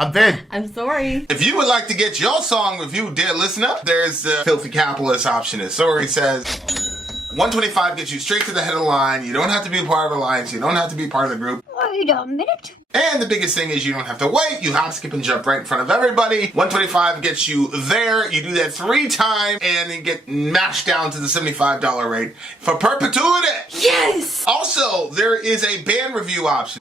I'm Vin. I'm sorry. If you would like to get your song reviewed, dear listener, there's the filthy capitalist option. As Sori says, $125 gets you straight to the head of the line. You don't have to be a part of the alliance. You don't have to be part of the group. Wait a minute. And the biggest thing is you don't have to wait. You hop, skip, and jump right in front of everybody. $125 gets you there. You do that 3 times, and you get mashed down to the $75 rate for perpetuity. Yes! Also, there is a band review option.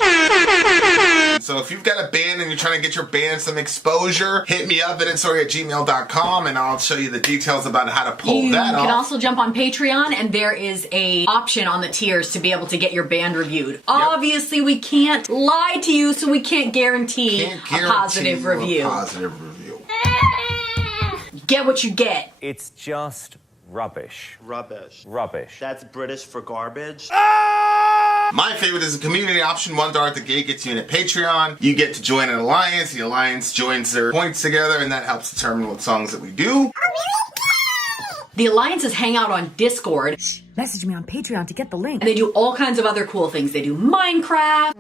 So if you've got a band and you're trying to get your band some exposure, hit me up at villageXchange@gmail.com and I'll show you the details about how to pull that off. You can also jump on Patreon, and there is a option on the tiers to be able to get your band reviewed. Obviously, we can't lie to you, so we can't guarantee a positive review. Get what you get. It's just rubbish. Rubbish. Rubbish. That's British for garbage. My favorite is the community option. $1 at the gate gets you in at Patreon. You get to join an alliance. The alliance joins their points together, and that helps determine what songs that we do. The alliances hang out on Discord. Message me on Patreon to get the link. They do all kinds of other cool things. They do Minecraft,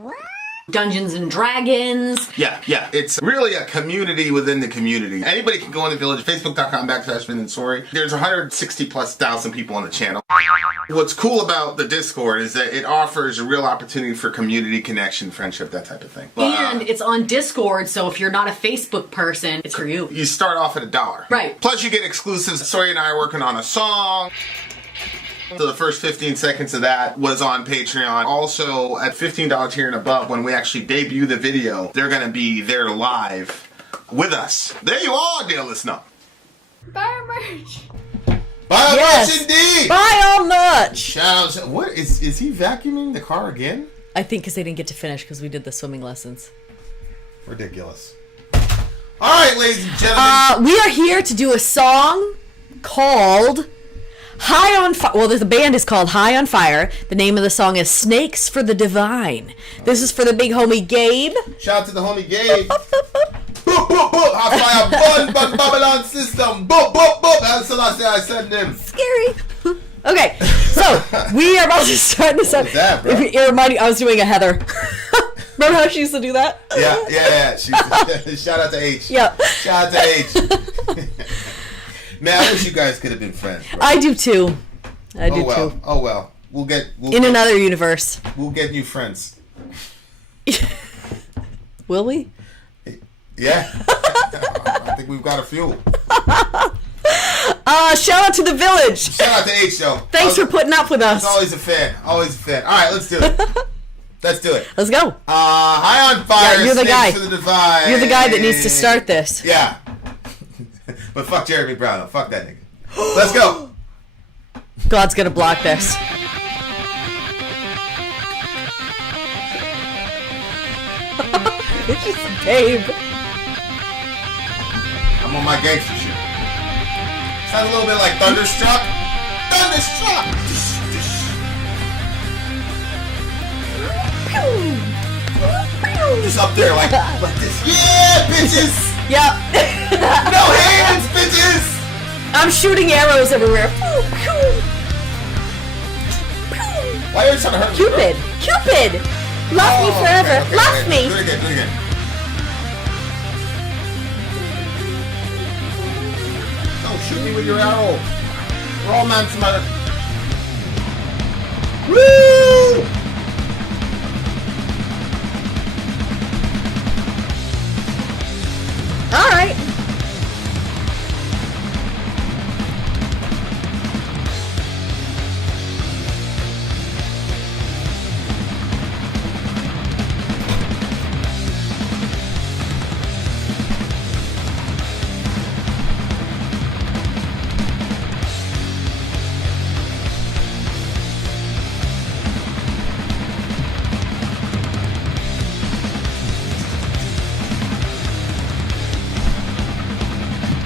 Dungeons and Dragons. Yeah. It's really a community within the community. Anybody can go in the village, facebook.com/Vin and Sori. There's 160,000+ people on the channel. What's cool about the Discord is that it offers a real opportunity for community connection, friendship, that type of thing. And it's on Discord, so if you're not a Facebook person, it's for you. You start off at $1. Right. Plus you get exclusives. Sori and I are working on a song. So the first 15 seconds of that was on Patreon. Also, at $15 tier and above, when we actually debut the video, they're going to be there live with us. There you are, dear listener. Buy our merch. Buy Yes. much indeed. Buy all much. Shout out. What is he vacuuming the car again? I think because they didn't get to finish because we did the swimming lessons. Ridiculous. All right, ladies and gentlemen. We are here to do a song called High on Fire. Well, the band is called High on Fire. The name of the song is Snakes for the Divine. This is for the big homie Gabe. Shout out to the homie Gabe. Boop, boop, boop. High fire, bun, Babylon system. Boop, boop, boop. That's the last thing I send him. Scary. Okay, so we are about to start this up. What was that, bro? It reminded me, I was doing a Heather. Remember how she used to do that? Yeah. Shout out to H. Yep. Shout out to H. Man, I wish you guys could have been friends, bro. I do too. Oh well. We'll get another universe. We'll get new friends. Will we? Yeah. I think we've got a few. Shout out to the village. Shout out to H though. Thanks for putting up with us. Always a fan. Always a fan. All right, let's do it. Let's do it. Let's go. High on Fire. Yeah, you're the Snakes guy. for the Divine. You're the guy that needs to start this. Yeah. But fuck Jeremy Brown. Though. Fuck that nigga. Let's go. God's gonna block this. It's just Gabe. I'm on my gangster shit. Sounds a little bit like Thunderstruck. Thunderstruck! Just up there like this. Yeah, bitches! Yep. No hands, bitches! I'm shooting arrows everywhere. Why are you trying to hurt me, bro? Cupid! Love me forever. Okay, Love me. Do it again. Don't shoot me with your arrow. We're all man together. Woo! All right.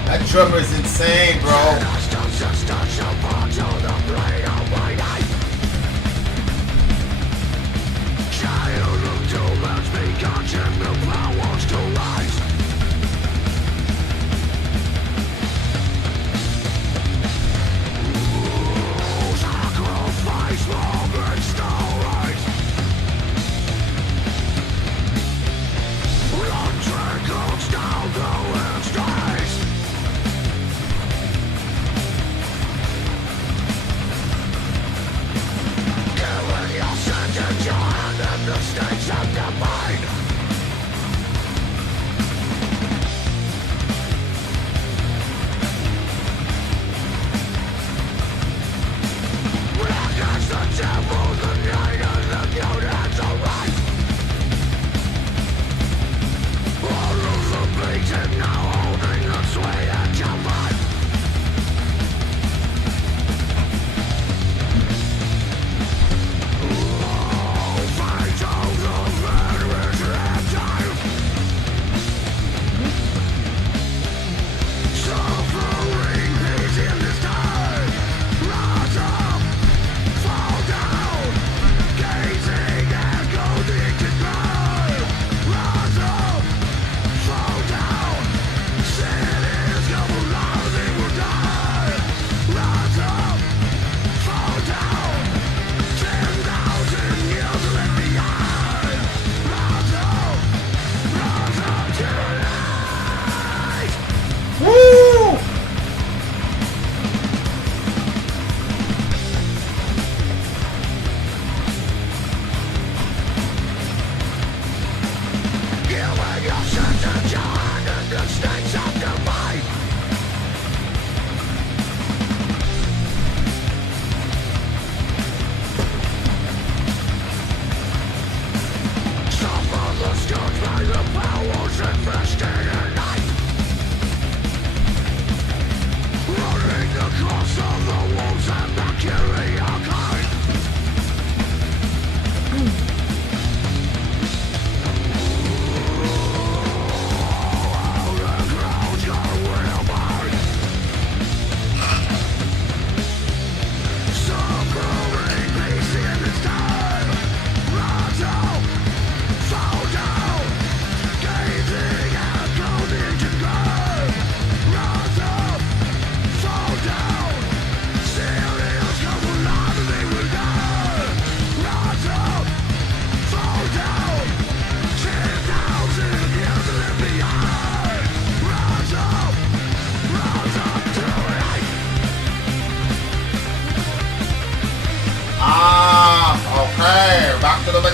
That drummer's insane, bro. Dragons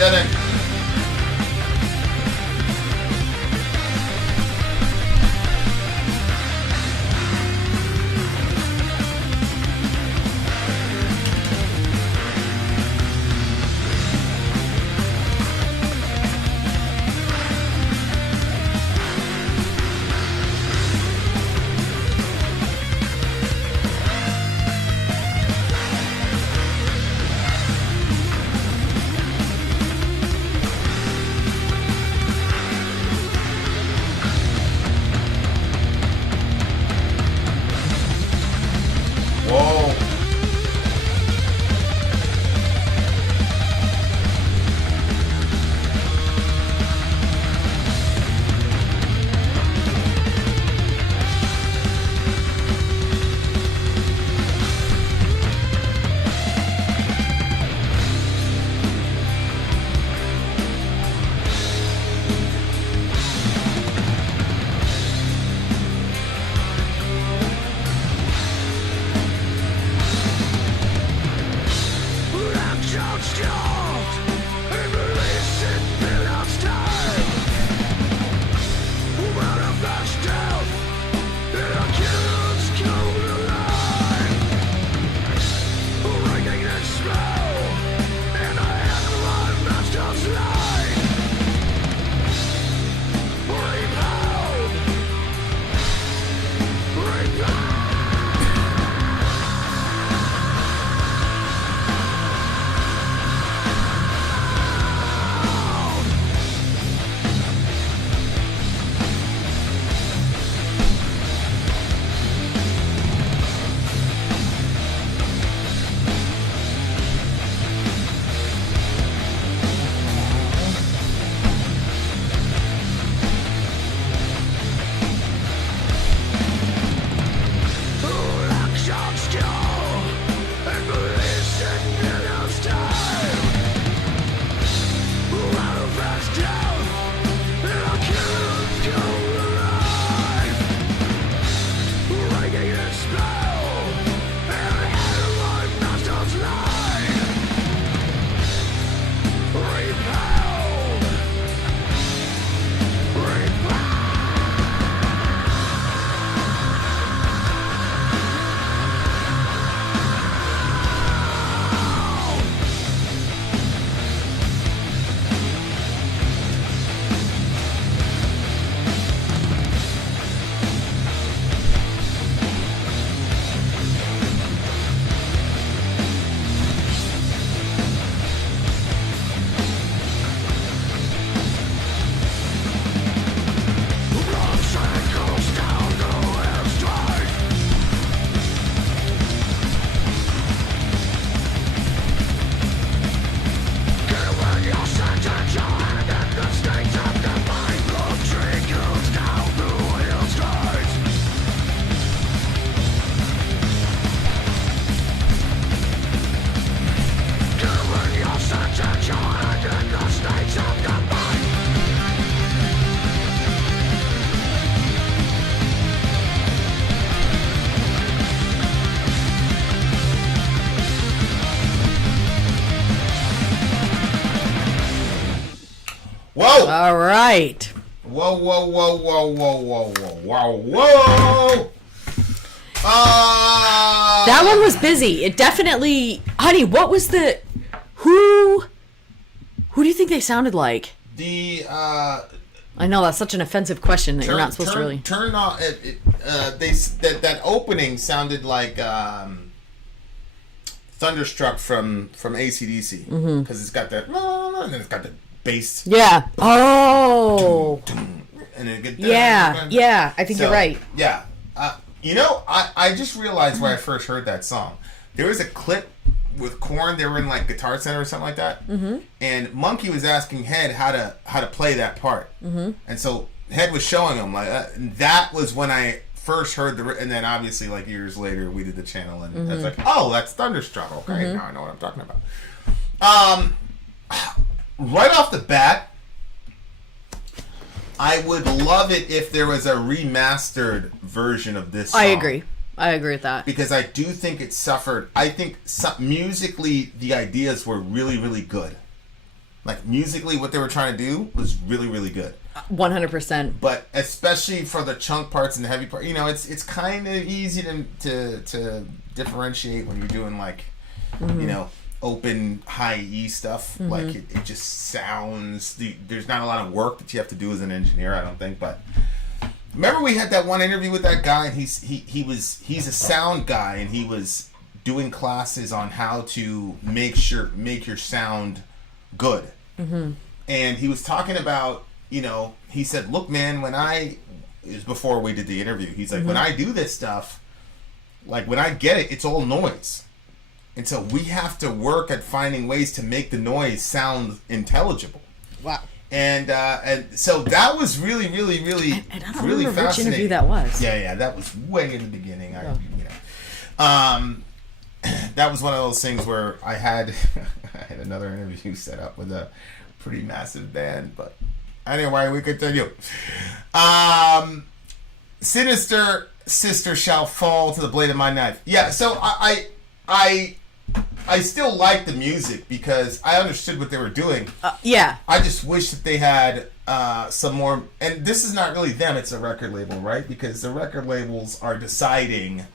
kidding. Whoa! All right. Whoa, whoa, whoa, whoa, whoa, whoa, whoa, whoa, whoa! That one was busy. It definitely... Honey, what was the... Who do you think they sounded like? I know, that's such an offensive question that you're not supposed to really... Turn on... That opening sounded like Thunderstruck from AC/DC. Because it's got that... And it's got the bass. Yeah. Oh! And it gets... Yeah. I think you're right. Yeah. I just realized when I first heard that song. There was a clip with Korn. They were in like Guitar Center or something like that. And Monkey was asking Head how to play that part. And so Head was showing him like that was when I first heard and then obviously like years later we did the channel and it's like, oh, that's Thunderstruck. Okay, now I know what I'm talking about. Right off the bat, I would love it if there was a remastered version of this song. I agree with that. Because I do think it suffered. I think musically the ideas were really, really good. like musically what they were trying to do was really, really good. 100%. But especially for the chunk parts and the heavy part, you know, it's kind of easy to differentiate when you're doing like, you know, open high E stuff. Like it just sounds. There's not a lot of work that you have to do as an engineer, I don't think. But remember we had that one interview with that guy, and he's a sound guy, and he was doing classes on how to make your sound good. And he was talking about, you know, he said, look, man, it was before we did the interview. He's like, when I do this stuff, like when I get it, it's all noise. And so we have to work at finding ways to make the noise sound intelligible. Wow. And so that was really, really, really, and I don't really remember which fascinating. interview that was. Yeah, that was way in the beginning. That was one of those things where I had another interview set up with a pretty massive band, but anyway, we continue. Sinister Sister shall fall to the blade of my knife. Yeah, so I still like the music because I understood what they were doing. Yeah. I just wish that they had some more. And this is not really them; it's a record label, right? Because the record labels are deciding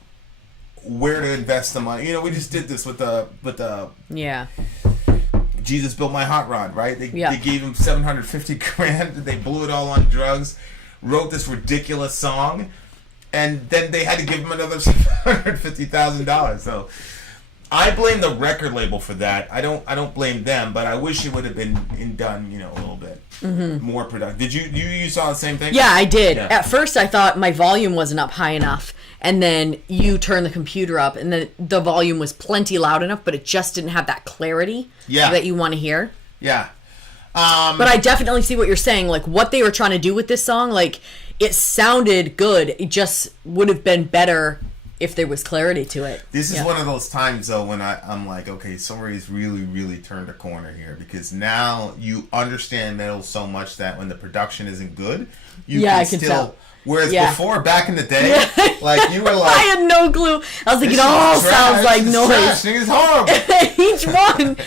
where to invest the money. You know, we just did this with the Yeah. Jesus Built My Hot Rod, right? They Yeah. gave him $750,000. They blew it all on drugs. Wrote this ridiculous song, and then they had to give him another $750,000. So I blame the record label for that. I don't blame them, but I wish it would have been done, you know, a little bit more productive. Did you saw the same thing? Yeah, I did. Yeah. At first, I thought my volume wasn't up high enough, and then you turn the computer up, and then the volume was plenty loud enough, but it just didn't have that clarity that you want to hear. Yeah. But I definitely see what you're saying. Like, what they were trying to do with this song, like, it sounded good. It just would have been better if there was clarity to it. This is one of those times, though, when I'm like, okay, somebody's really, really turned a corner here, because now you understand metal so much that when the production isn't good, I can tell. Whereas before, back in the day, like you were like, I had no clue. I was like, it all sounds like noise. Trash. It's horrible. Each one.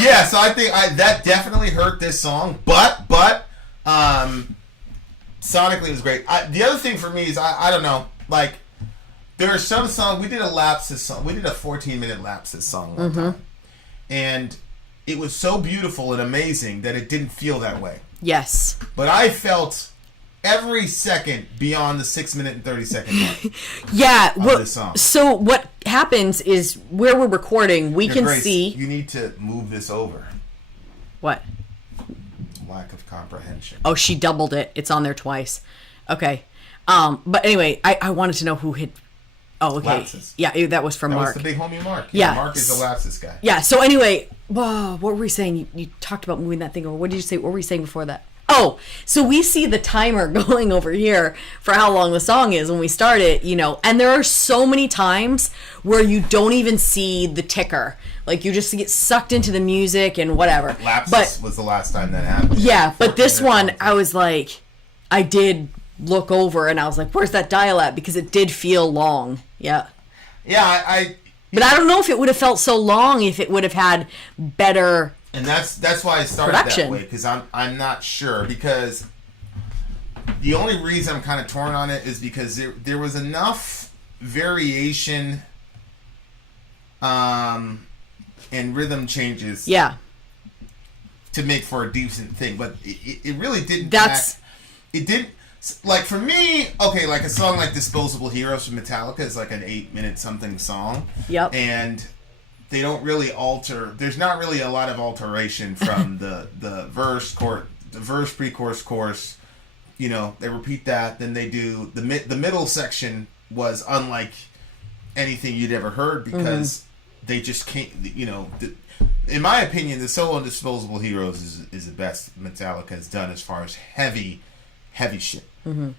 Yeah, so I think that definitely hurt this song, but sonically it was great. The other thing for me is I don't know, like there are some songs we did a 14-minute Lapses song one time, and it was so beautiful and amazing that it didn't feel that way. Yes, but I felt every second beyond the 6-minute and 30-second mark. Yeah. Of this song. So what happens is where we're recording, we can Grace, see. You need to move this over. What? Lack of comprehension. Oh, she doubled it. It's on there twice. Okay. But anyway, I wanted to know who hit. Oh, okay. Lapses. Yeah, that was from That Mark. was the big homie Mark. Yeah. Mark is the Lapses guy. Yeah. So anyway, what were we saying? You talked about moving that thing over. What did you say? What were we saying before that? Oh, so we see the timer going over here for how long the song is when we start it, you know, and there are so many times where you don't even see the ticker. Like, you just get sucked into the music and whatever. Lapses was the last time that happened. Yeah, but this one, I was like, I did look over and I was like, where's that dial at? Because it did feel long. Yeah. Yeah, But I don't know if it would have felt so long if it would have had better... And that's why I started production. that way, because I'm not sure, because the only reason I'm kind of torn on it is because there was enough variation and rhythm changes to make for a decent thing, but it really didn't it didn't, like, for me, okay, like a song like Disposable Heroes from Metallica is like an 8-minute something song. Yep. And they don't really alter. There's not really a lot of alteration from the verse, pre-chorus, chorus. You know, they repeat that. Then they do the middle section was unlike anything you'd ever heard because they just can't. You know, in my opinion, the solo on Disposable Heroes is the best Metallica has done as far as heavy shit. You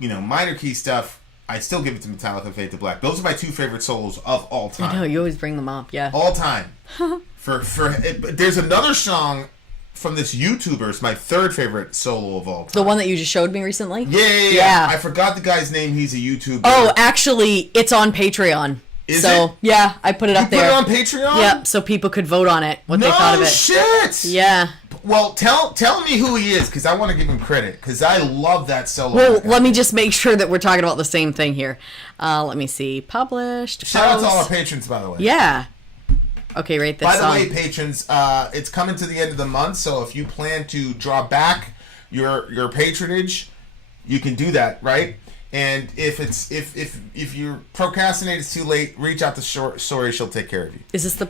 know, minor key stuff. I still give it to Metallica, Fade to Black. Those are my two favorite solos of all time. I know, you always bring them up, yeah. All time. There's another song from this YouTuber. It's my third favorite solo of all time. The one that you just showed me recently? Yeah. I forgot the guy's name. He's a YouTuber. Oh, actually, it's on Patreon. Yeah, I put it up there. Put it on Patreon? Yep, so people could vote on it, what they thought of it. No shit! Yeah. Well, tell me who he is, because I want to give him credit, because I love that solo. Well, let me just make sure that we're talking about the same thing here. Let me see. Published. Shout out to all our patrons, by the way. Yeah. Okay, rate this song. By the way, patrons, it's coming to the end of the month, so if you plan to draw back your patronage, you can do that, right? And if you procrastinate, it's too late. Reach out to Sori; she'll take care of you. Is this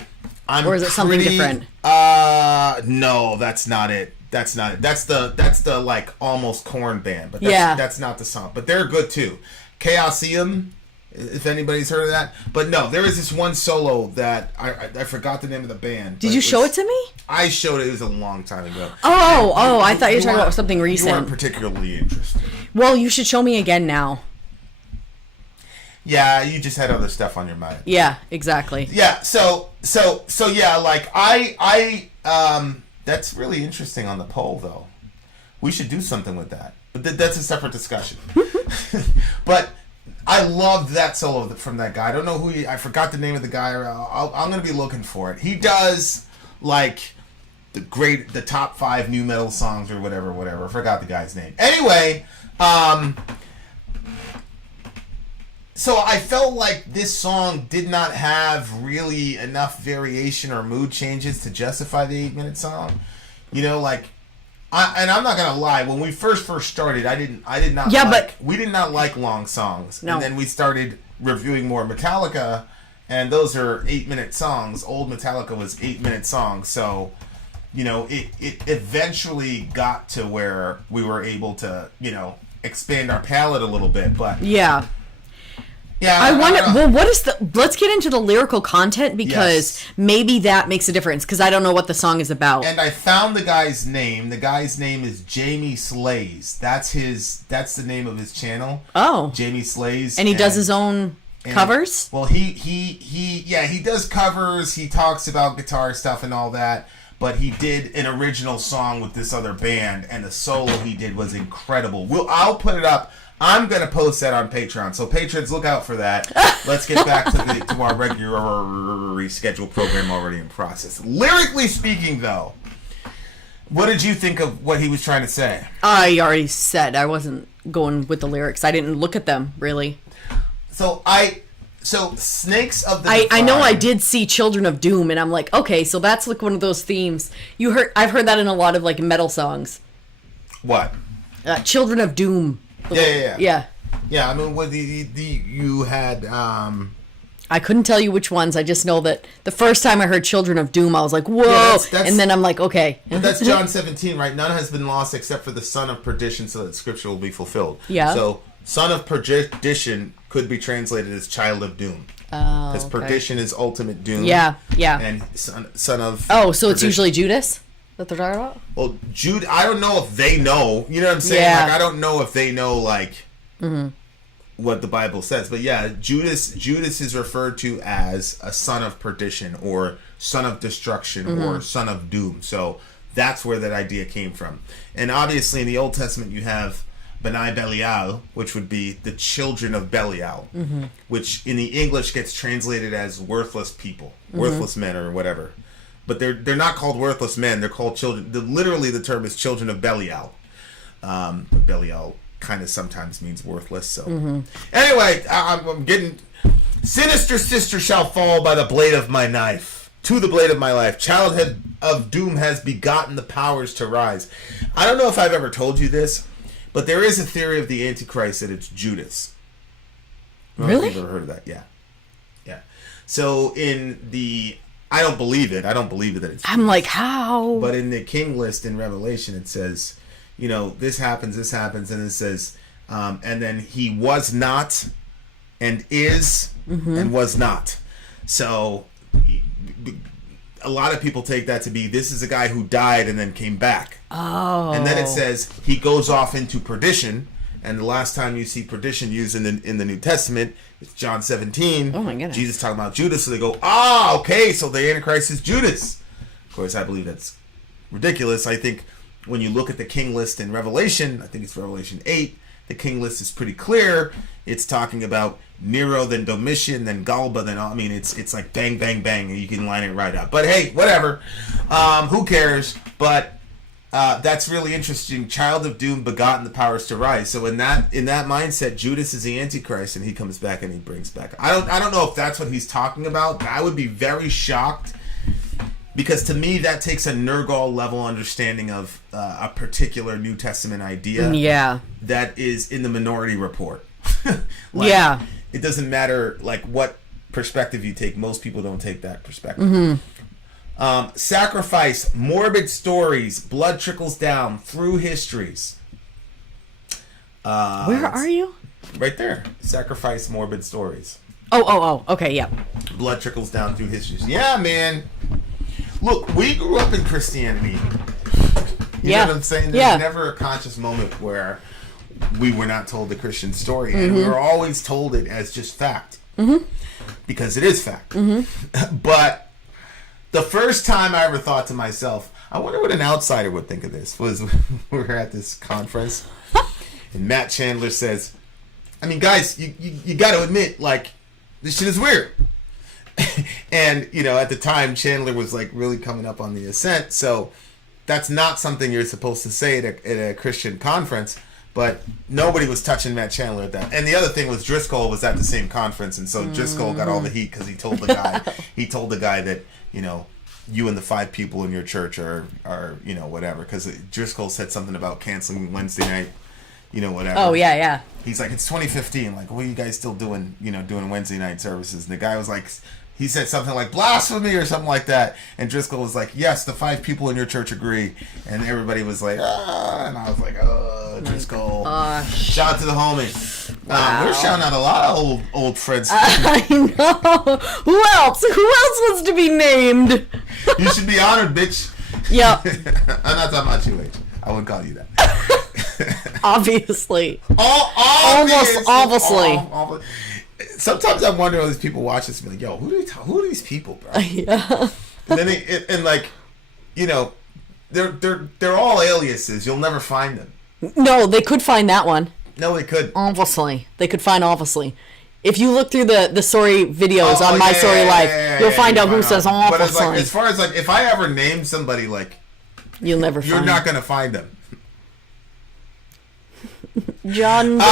or is it something different? No, that's not it. That's not it. That's the like almost corn band, but that's not the song. But they're good too. Chaosium, if anybody's heard of that. But no, there is this one solo that I forgot the name of the band. Did you show it to me? I showed it. It was a long time ago. I thought you were talking about something recent. You weren't particularly interested. Well, you should show me again now. Yeah, you just had other stuff on your mind. Yeah, exactly. Yeah, so yeah, like I that's really interesting on the poll though. We should do something with that. But that's a separate discussion. But I loved that solo from that guy. I don't know I forgot the name of the guy. I'm going to be looking for it. He does like the top 5 new metal songs or whatever. I forgot the guy's name. Anyway, so I felt like this song did not have really enough variation or mood changes to justify the 8-minute song. You know, like, and I'm not gonna lie. When we first started, we did not like long songs. No. And then we started reviewing more Metallica, and those are 8-minute songs. Old Metallica was 8-minute songs, so you know it eventually got to where we were able to expand our palette a little bit. But yeah. Yeah, I wonder. Well, let's get into the lyrical content because maybe that makes a difference. Because I don't know what the song is about. And I found the guy's name. The guy's name is Jamie Slays. That's the name of his channel. Oh, Jamie Slays. And he does his own covers. Well, he does covers. He talks about guitar stuff and all that. But he did an original song with this other band, and the solo he did was incredible. I'll put it up. I'm going to post that on Patreon. So, patrons, look out for that. Let's get back to our regular scheduled program already in process. Lyrically speaking, though, what did you think of what he was trying to say? I already said I wasn't going with the lyrics. I didn't look at them, really. So, Snakes of the I know I did see Children of Doom, and I'm like, okay, so that's like one of those themes. I've heard that in a lot of like metal songs. What? Children of Doom. Yeah. I mean, what you had? I couldn't tell you which ones. I just know that the first time I heard Children of Doom, I was like, whoa, and then I'm like, okay. But that's John 17, right? None has been lost except for the son of perdition, so that Scripture will be fulfilled. Yeah. So, son of perdition could be translated as child of doom. Oh, because perdition is ultimate doom. Yeah. And son of. Oh, so it's usually Judas that they're talking about? Well, Jude, I don't know if they know. You know what I'm saying? Yeah. Like, I don't know if they know, like, what the Bible says. But yeah, Judas is referred to as a son of perdition or son of destruction or son of doom. So that's where that idea came from. And obviously in the Old Testament you have Bani Belial, which would be the children of Belial, which in the English gets translated as worthless people, worthless men or whatever. But they're not called worthless men. They're called children. Literally, the term is children of Belial. But Belial kind of sometimes means worthless. So anyway, I'm getting... Sinister Sister shall fall by the blade of my knife. To the blade of my life. Childhood of doom has begotten the powers to rise. I don't know if I've ever told you this, but there is a theory of the Antichrist that it's Judas. Really? I've never heard of that. Yeah. So in the... I don't believe it. That it's... I'm like, how? But in the king list in Revelation, it says, this happens, and it says, and then he was not, and is, and was not. So a lot of people take that to be, this is a guy who died and then came back. Oh. And then it says he goes off into perdition. And the last time you see perdition used in the New Testament, it's John 17. Oh my goodness. Jesus talking about Judas, so they go, okay, so the Antichrist is Judas. Of course, I believe that's ridiculous. I think when you look at the king list in Revelation, I think it's Revelation 8, the king list is pretty clear. It's talking about Nero, then Domitian, then Galba, then I mean, it's like bang, bang, bang, and you can line it right up. But hey, whatever. Who cares? But that's really interesting. Child of Doom, begotten the powers to rise. So in that mindset, Judas is the Antichrist, and he comes back and he brings back. I don't know if that's what he's talking about. But I would be very shocked, because to me that takes a Nergal level understanding of a particular New Testament idea. Yeah. That is in the Minority Report. Yeah. It doesn't matter like what perspective you take. Most people don't take that perspective. Sacrifice, morbid stories, blood trickles down through histories. Where are you? Right there. Sacrifice, morbid stories. Oh. Okay, yeah. Blood trickles down through histories. Yeah, man. Look, we grew up in Christianity. You know what I'm saying? There's never a conscious moment where we were not told the Christian story, and we were always told it as just fact, because it is fact. But the first time I ever thought to myself, I wonder what an outsider would think of this, was we were at this conference, and Matt Chandler says, I mean, guys, you got to admit, like, this shit is weird. And, you know, at the time, Chandler was, like, really coming up on the ascent, so that's not something you're supposed to say at a Christian conference. But nobody was touching Matt Chandler at that. And the other thing was Driscoll was at the same conference, and so Driscoll got all the heat because he told the guy that, you know, you and the 5 people in your church are you know, whatever. Because Driscoll said something about canceling Wednesday night, you know, whatever. Oh, yeah. He's like, it's 2015. Like, what are you guys still doing, you know, doing Wednesday night services? And the guy was like, he said something like blasphemy or something like that. And Driscoll was like, yes, the 5 people in your church agree. And everybody was like, ah. And I was like, oh, Driscoll. Shout out to the homie. Wow. We're shouting out a lot of old friends. I know. Who else? Who else wants to be named? You should be honored, bitch. Yep. I'm not talking about you, H. I wouldn't call you that. Obviously. Obviously. Sometimes I wonder how these people watch this and be like, yo, who are these people, bro? Yeah. And then and like, you know, they're all aliases. You'll never find them. No, they could find that one. No, they could. Obviously. They could find obviously. If you look through the Sori videos on My Sori Life, you'll find out who says obviously. But it's like, as far as like, if I ever name somebody, like, you'll never find them. You're not going to find them. John Doe.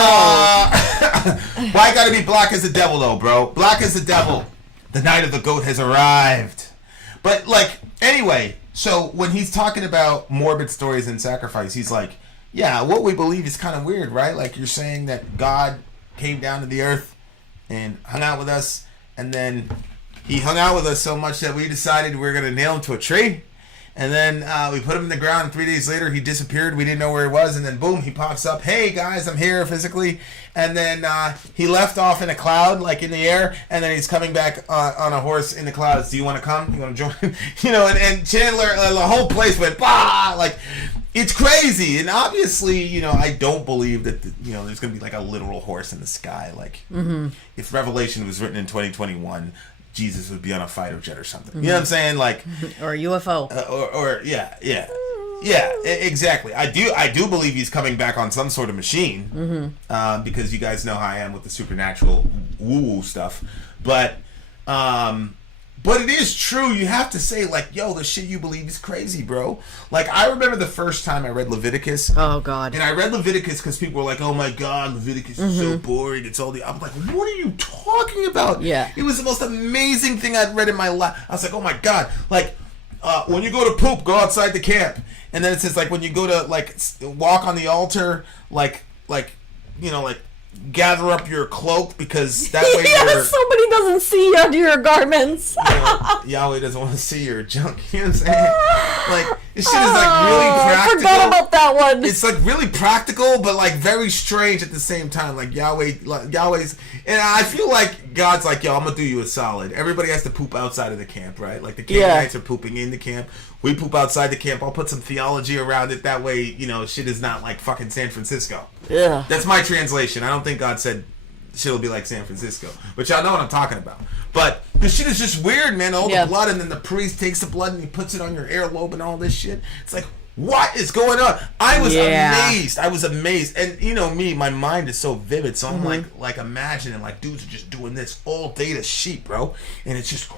Why gotta be black as the devil though, bro? Black as the devil. The night of the goat has arrived. But like, anyway, so when he's talking about morbid stories and sacrifice, he's like, yeah, what we believe is kind of weird, right? Like, you're saying that God came down to the earth and hung out with us, and then he hung out with us so much that we decided we were gonna nail him to a tree. And then we put him in the ground, and 3 days later he disappeared. We didn't know where he was, and then boom, he pops up. Hey guys, I'm here physically. And then he left off in a cloud, like in the air, and then he's coming back on a horse in the clouds. Do you want to come? You want to join? You know, and Chandler, the whole place went bah! Like, it's crazy. And obviously, you know, I don't believe that you know, there's gonna be like a literal horse in the sky. Like, if Revelation was written in 2021. Jesus would be on a fighter jet or something. You know what I'm saying? Like, or a UFO. Or yeah, exactly. I do believe he's coming back on some sort of machine, because you guys know how I am with the supernatural woo stuff. But it is true. You have to say, like, yo, the shit you believe is crazy, bro. Like, I remember the first time I read Leviticus. Oh, God. And I read Leviticus because people were like, oh, my God, Leviticus is so boring. It's all the... I'm like, what are you talking about? Yeah. It was the most amazing thing I'd read in my life. I was like, oh, my God. Like, when you go to poop, go outside the camp. And then it says, like, when you go to, like, walk on the altar, like, you know, like, gather up your cloak, because that way somebody doesn't see you under your garments. You know, Yahweh doesn't want to see your junk. You know what I'm saying? Like, this shit is like really practical. I forgot about that one. It's like really practical, but like very strange at the same time. Like Yahweh's, and I feel like God's like, yo, I'm gonna do you a solid. Everybody has to poop outside of the camp, right? Like the Canaanites are pooping in the camp. We poop outside the camp. I'll put some theology around it. That way, you know, shit is not like fucking San Francisco. Yeah. That's my translation. I don't think God said shit will be like San Francisco. But y'all know what I'm talking about. But the shit is just weird, man. All the blood, and then the priest takes the blood and he puts it on your earlobe and all this shit. It's like, what is going on? I was amazed. I was amazed. And you know me, my mind is so vivid. So I'm like imagining like dudes are just doing this all day to sheep, bro. And it's just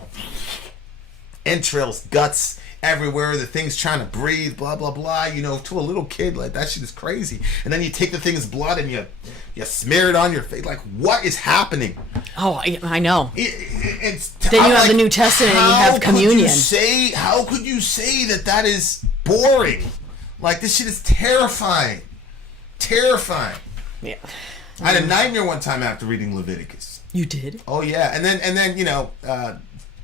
entrails, guts everywhere. The thing's trying to breathe, blah, blah, blah. You know, to a little kid, like that shit is crazy. And then you take the thing's blood and you smear it on your face. Like, what is happening? Oh, I know. Then you have the New Testament and you have communion. How could you say that is boring? Like, this shit is terrifying. Terrifying. Yeah. I had a nightmare one time after reading Leviticus. You did? Oh, yeah. And then you know,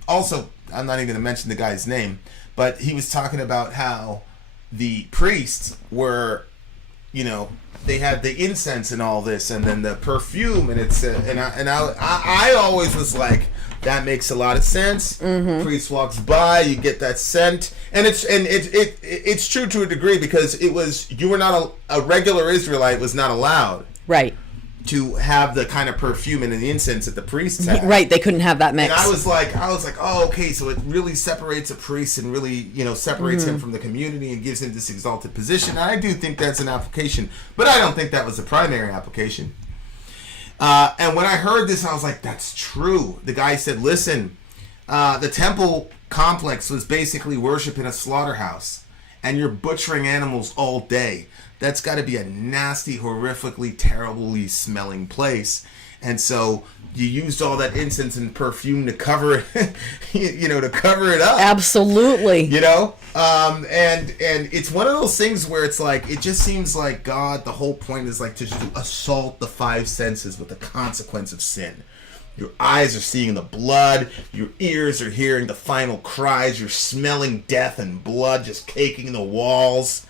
also, I'm not even going to mention the guy's name, but he was talking about how the priests were, you know, they had the incense and all this, and then the perfume, and it's I always was like, that makes a lot of sense. Priest walks by, you get that scent, and it's true to a degree, because you were not a regular Israelite was not allowed, right, to have the kind of perfume and the incense that the priests had. Right, they couldn't have that mix. And I was like, oh, okay, so it really separates a priest and really, you know, separates him from the community and gives him this exalted position. And I do think that's an application, but I don't think that was the primary application. And when I heard this, I was like, that's true. The guy said, listen, the temple complex was basically worship in a slaughterhouse, and you're butchering animals all day. That's got to be a nasty, horrifically, terribly smelling place. And so you used all that incense and perfume to cover it, you know, to cover it up. Absolutely. You know? And it's one of those things where it's like, it just seems like God, the whole point is like to just assault the five senses with the consequence of sin. Your eyes are seeing the blood. Your ears are hearing the final cries. You're smelling death and blood just caking the walls.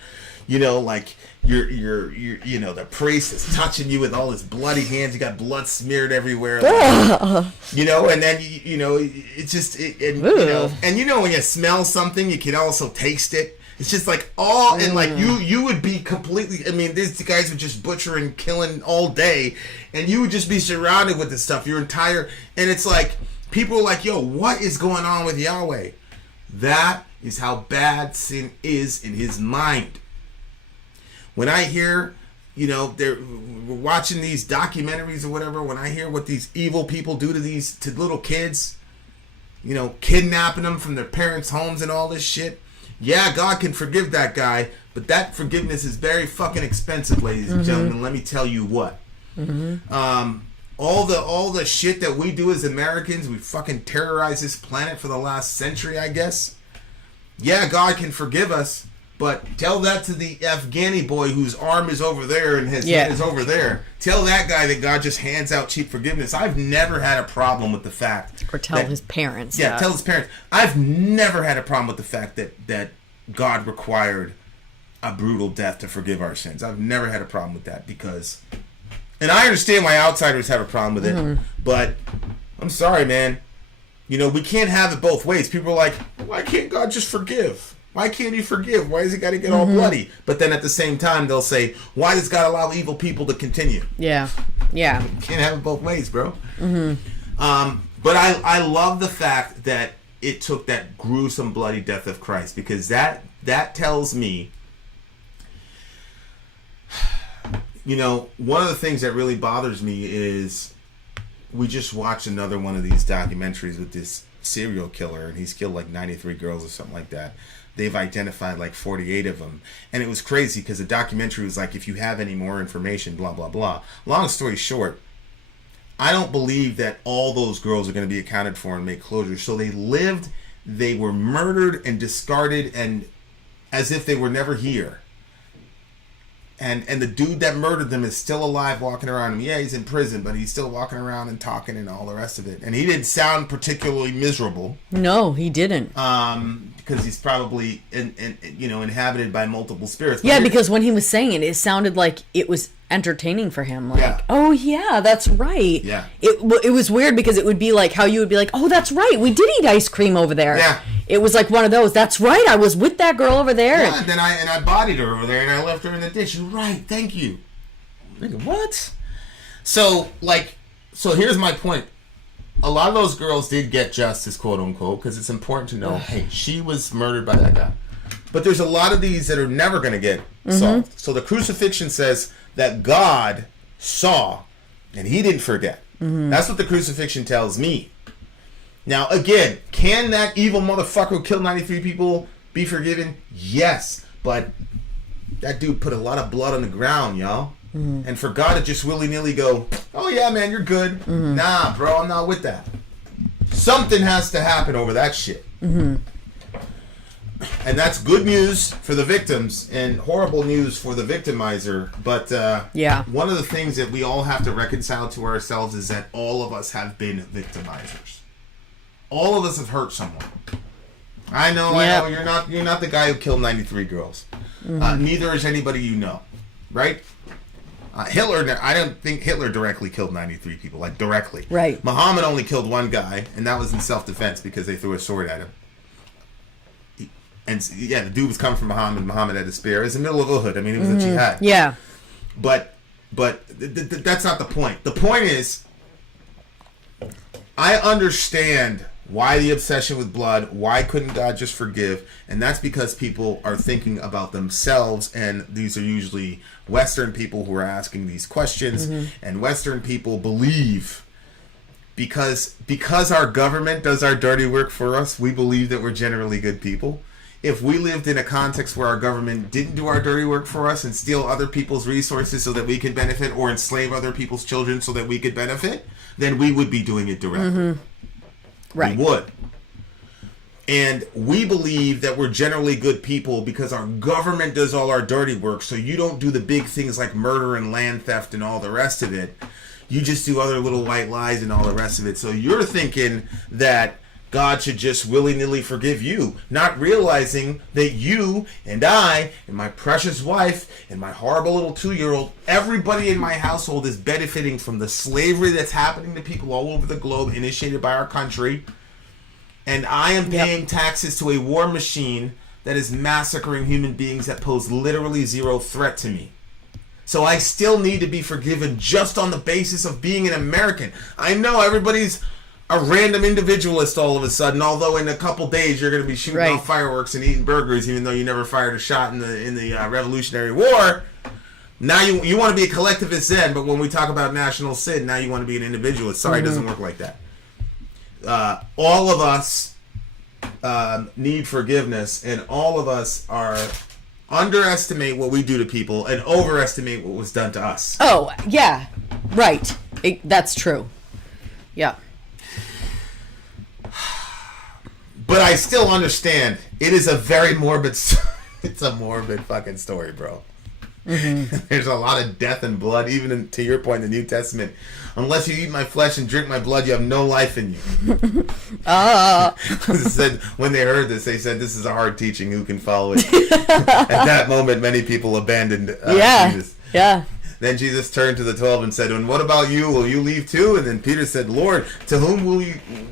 You know, like... You're you know, the priest is touching you with all his bloody hands. You got blood smeared everywhere. Like, you know, and then you know, it's just you know, and you know when you smell something, you can also taste it. It's just like and like you would be completely. I mean, these guys would just butcher and killing all day, and you would just be surrounded with this stuff your entire. And it's like people are like, "Yo, what is going on with Yahweh?" That is how bad sin is in His mind. When I hear, you know, we're watching these documentaries or whatever, when I hear what these evil people do to little kids, you know, kidnapping them from their parents' homes and all this shit, yeah, God can forgive that guy, but that forgiveness is very fucking expensive, ladies and gentlemen. Let me tell you what. All the shit that we do as Americans, we fucking terrorize this planet for the last century, I guess. Yeah, God can forgive us. But tell that to the Afghani boy whose arm is over there and his head is over there. Tell that guy that God just hands out cheap forgiveness. I've never had a problem with the fact. Or tell his parents. Yeah, tell his parents. I've never had a problem with the fact that God required a brutal death to forgive our sins. I've never had a problem with that because... And I understand why outsiders have a problem with it. But I'm sorry, man. You know, we can't have it both ways. People are like, why can't God just forgive? Why can't He forgive? Why does He got to get all bloody? But then at the same time, they'll say, why does God allow evil people to continue? Yeah. You can't have it both ways, bro. But I love the fact that it took that gruesome, bloody death of Christ, because that tells me, you know, one of the things that really bothers me is we just watched another one of these documentaries with this serial killer, and he's killed like 93 girls or something like that. They've identified like 48 of them. And it was crazy because the documentary was like, if you have any more information, blah, blah, blah. Long story short, I don't believe that all those girls are going to be accounted for and make closure. So they were murdered and discarded and as if they were never here. And the dude that murdered them is still alive walking around. Yeah, he's in prison, but he's still walking around and talking and all the rest of it. And he didn't sound particularly miserable. No, he didn't. Because he's probably inhabited by multiple spirits. But yeah, because when he was saying it sounded like it was entertaining for him. Like, oh yeah, that's right. Yeah. It was weird because it would be like how you would be like, oh, that's right, we did eat ice cream over there. Yeah. It was like one of those. That's right, I was with that girl over there. Yeah, and then I bodied her over there and I left her in the dish. You're right, thank you. Nigga, what? So here's my point. A lot of those girls did get justice, quote unquote, because it's important to know, hey, she was murdered by that guy. But there's a lot of these that are never going to get solved. So the crucifixion says that God saw and he didn't forget. That's what the crucifixion tells me. Now, again, can that evil motherfucker who killed 93 people be forgiven? Yes. But that dude put a lot of blood on the ground, y'all. And for God to just willy-nilly go, oh yeah, man, you're good. Nah, bro, I'm not with that. Something has to happen over that shit. And that's good news for the victims and horrible news for the victimizer. But one of the things that we all have to reconcile to ourselves is that all of us have been victimizers. All of us have hurt someone. I know, you're not the guy who killed 93 girls. Neither is anybody you know, right? Hitler, I don't think Hitler directly killed 93 people, like directly. Right. Muhammad only killed one guy, and that was in self-defense because they threw a sword at him. And yeah, the dude was coming from Muhammad. Muhammad had a spear. It was in the middle of Uhud. I mean, it was a jihad. Yeah. But that's not the point. The point is, I understand why the obsession with blood. Why couldn't God just forgive? And that's because people are thinking about themselves, and these are usually Western people who are asking these questions. And Western people believe, because our government does our dirty work for us, we believe that we're generally good people. If we lived in a context where our government didn't do our dirty work for us and steal other people's resources so that we could benefit, or enslave other people's children so that we could benefit, then we would be doing it directly. Right. We would. And we believe that we're generally good people because our government does all our dirty work, so you don't do the big things like murder and land theft and all the rest of it. You just do other little white lies and all the rest of it. So you're thinking that God should just willy-nilly forgive you, not realizing that you and I and my precious wife and my horrible little 2-year-old, everybody in my household is benefiting from the slavery that's happening to people all over the globe, initiated by our country. And I am paying taxes to a war machine that is massacring human beings that pose literally zero threat to me. So I still need to be forgiven just on the basis of being an American. I know everybody's a random individualist all of a sudden, although in a couple days you're going to be shooting off fireworks and eating burgers, even though you never fired a shot in the Revolutionary War. Now you want to be a collectivist then, but when we talk about national sin, now you want to be an individualist. Sorry, it doesn't work like that. All of us need forgiveness, and all of us are underestimate what we do to people and overestimate what was done to us. Oh, yeah. Right. That's true. Yeah. But I still understand. It is a very morbid. It's a morbid fucking story, bro. There's a lot of death and blood, even to your point in the New Testament. Unless you eat my flesh and drink my blood, you have no life in you. Said, when they heard this, they said, "This is a hard teaching. Who can follow it?" At that moment, many people abandoned Jesus. Yeah. Then Jesus turned to the 12 and said, "And what about you? Will you leave too?" And then Peter said, "Lord, to whom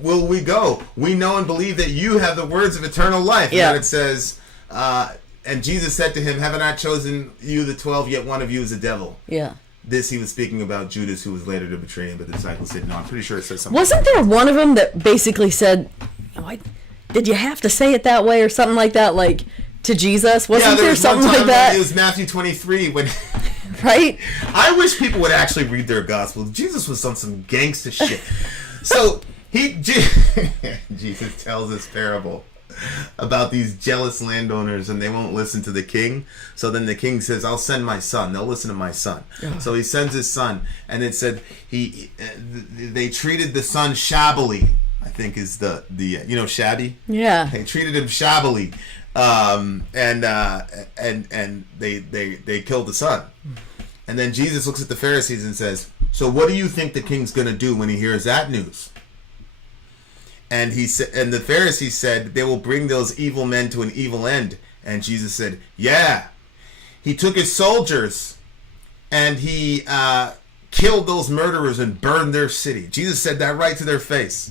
will we go? We know and believe that you have the words of eternal life." Yeah. And then it says, and Jesus said to him, "Have I not chosen you, the 12, yet one of you is a devil?" Yeah. This he was speaking about Judas, who was later to betray him, but the disciples said, "No." I'm pretty sure it says something. Wasn't there one of them that basically said, "Did you have to say it that way," or something like that, like to Jesus? Wasn't there something like that? It was Matthew 23 when. Right? I wish people would actually read their gospel. Jesus was on some gangster shit. So Jesus tells this parable about these jealous landowners, and they won't listen to the king. So then the king says, "I'll send my son. They'll listen to my son." So he sends his son, and it said they treated the son shabbily. I think is the shabby. Yeah. They treated him shabbily, and they killed the son. And then Jesus looks at the Pharisees and says, "So what do you think the king's going to do when he hears that news?" And the Pharisees said, "They will bring those evil men to an evil end." And Jesus said, "Yeah, he took his soldiers and he killed those murderers and burned their city." Jesus said that right to their face.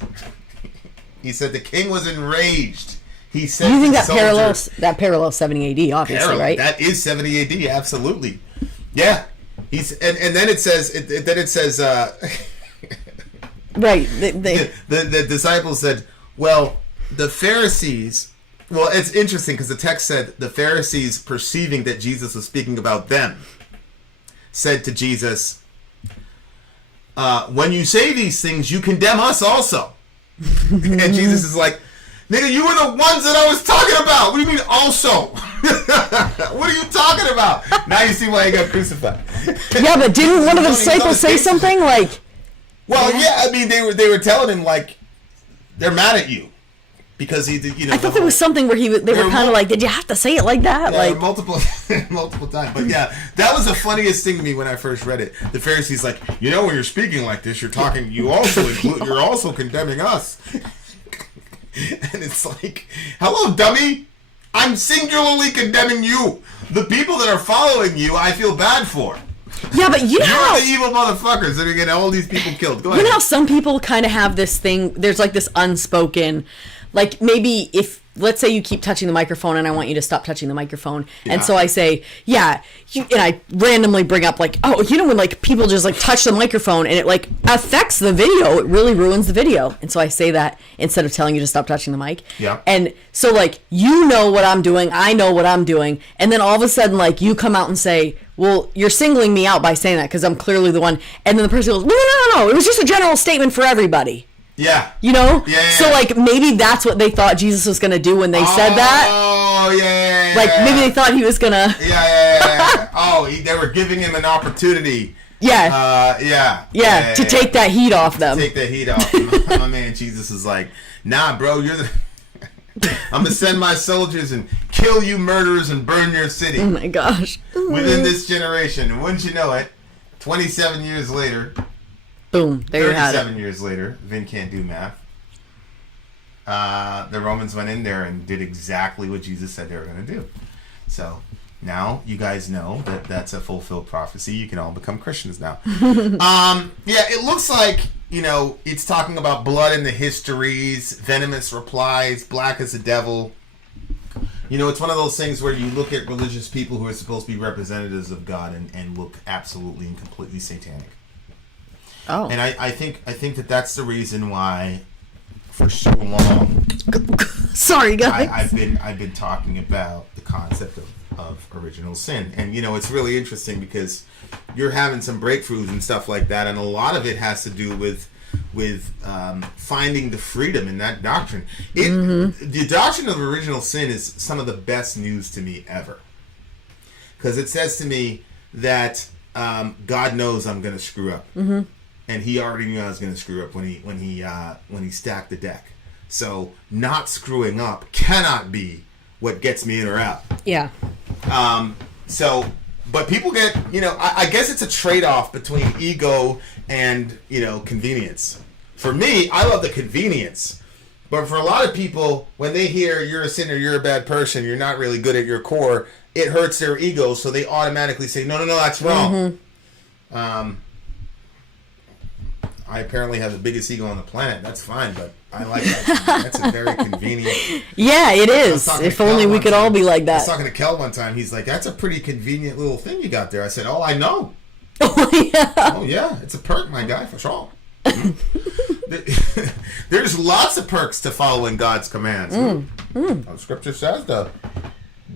He said the king was enraged. He said, "You think that parallels 70 AD, obviously, right?" That is 70 AD, absolutely. Yeah. And then it says right. The disciples said, "Well, the Pharisees Well, it's interesting because the text said the Pharisees, perceiving that Jesus was speaking about them, said to Jesus, when you say these things, you condemn us also. And Jesus is like, nigga, you were the ones that I was talking about. What do you mean also? What are you talking about? Now you see why he got crucified. Yeah, but didn't one of the disciples say something like... Well, yeah, I mean, they were telling him, like, they're mad at you. Because he did, I thought there was something where they were kind of like, did you have to say it like that? Yeah, like multiple times. But yeah, that was the funniest thing to me when I first read it. The Pharisees like, when you're speaking like this, you're talking, you're also condemning us. And it's like, hello, dummy. I'm singularly condemning you. The people that are following you, I feel bad for. Yeah, but you know You're the evil motherfuckers that are getting all these people killed. Go ahead. You know how some people kind of have this thing, there's like this unspoken, like maybe if, let's say you keep touching the microphone and I want you to stop touching the microphone. Yeah. And so I say, and I randomly bring up like, oh, when like people just like touch the microphone and it like affects the video, it really ruins the video. And so I say that instead of telling you to stop touching the mic. Yeah. And so like, you know what I'm doing, I know what I'm doing. And then all of a sudden like you come out and say, well, you're singling me out by saying that because I'm clearly the one. And then the person goes, no, it was just a general statement for everybody. Yeah. Yeah. So, Yeah. like, maybe that's what they thought Jesus was going to do when they said that. Oh, yeah. Like, maybe they thought he was going to... Yeah. Oh, they were giving him an opportunity. Yeah. Yeah. To take that heat off them. Take that heat off. My man Jesus is like, nah, bro, you're the... I'm going to send my soldiers and kill you murderers and burn your city. Oh, my gosh. Within this generation. And wouldn't you know it, 27 years later... Boom. There you had it. 37 years later, Vin can't do math. The Romans went in there and did exactly what Jesus said they were going to do. So now you guys know that that's a fulfilled prophecy. You can all become Christians now. It looks like, it's talking about blood in the histories, venomous replies, black as the devil. It's one of those things where you look at religious people who are supposed to be representatives of God and look absolutely and completely satanic. Oh. And I think that that's the reason why, for so long, sorry guys, I've been talking about the concept of original sin, and it's really interesting because you're having some breakthroughs and stuff like that, and a lot of it has to do with finding the freedom in that doctrine. The doctrine of original sin is some of the best news to me ever, because it says to me that God knows I'm going to screw up. Mm-hmm. And he already knew I was going to screw up when he stacked the deck. So not screwing up cannot be what gets me in or out. Yeah. But people get, I guess it's a trade-off between ego and, convenience. For me, I love the convenience. But for a lot of people, when they hear you're a sinner, you're a bad person, you're not really good at your core, it hurts their ego, so they automatically say, no, that's wrong. Mm-hmm. I apparently have the biggest ego on the planet. That's fine, but I like that. That's a very convenient... Yeah, it is. If only we could all be like that. I was talking to Kel one time. He's like, that's a pretty convenient little thing you got there. I said, oh, I know. Oh, yeah. Oh, yeah. It's a perk, my guy, for sure. There's lots of perks to following God's commands. The scripture says to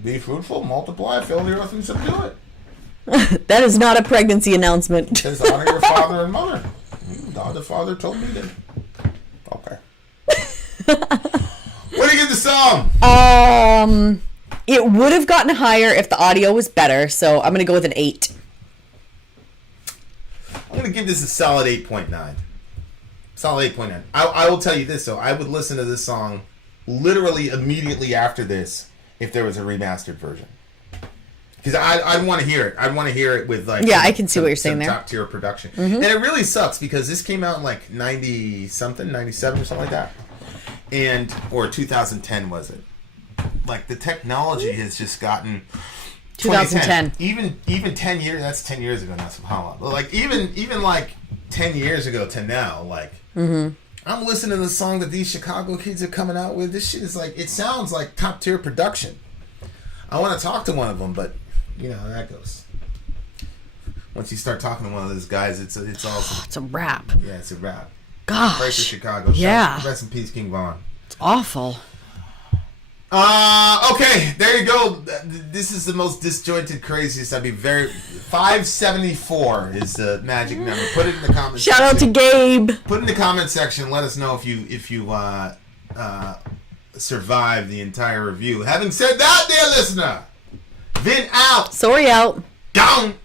be fruitful, multiply, fill the earth, and subdue it. That is not a pregnancy announcement. It says honor your father and mother. God the Father told me to. Okay. What do you give the song? It would have gotten higher if the audio was better, so I'm going to go with an 8. I'm going to give this a solid 8.9. Solid 8.9. I will tell you this, though. I would listen to this song literally immediately after this if there was a remastered version. Because I'd want to hear it. I'd want to hear it with I can see what you're saying there. Top tier production. Mm-hmm. And it really sucks because this came out in 90-something, 97 or something like that. Or 2010 was it? The technology has just gotten 2010. Even 10 years, that's 10 years ago now, subhanAllah. But even 10 years ago to now, I'm listening to the song that these Chicago kids are coming out with. This shit is it sounds like top tier production. I want to talk to one of them, but how that goes. Once you start talking to one of those guys, it's awesome. It's a rap. Yeah, it's a rap. Gosh. Pray for Chicago. Yeah. Rest in peace, King Von. It's awful. Okay, there you go. This is the most disjointed, craziest. I'd be very 574 is the magic number. Put it in the comments. Shout out to Gabe. Put it in the comment section. Let us know if you survived the entire review. Having said that, dear listener, Vin out. Sori out. Down.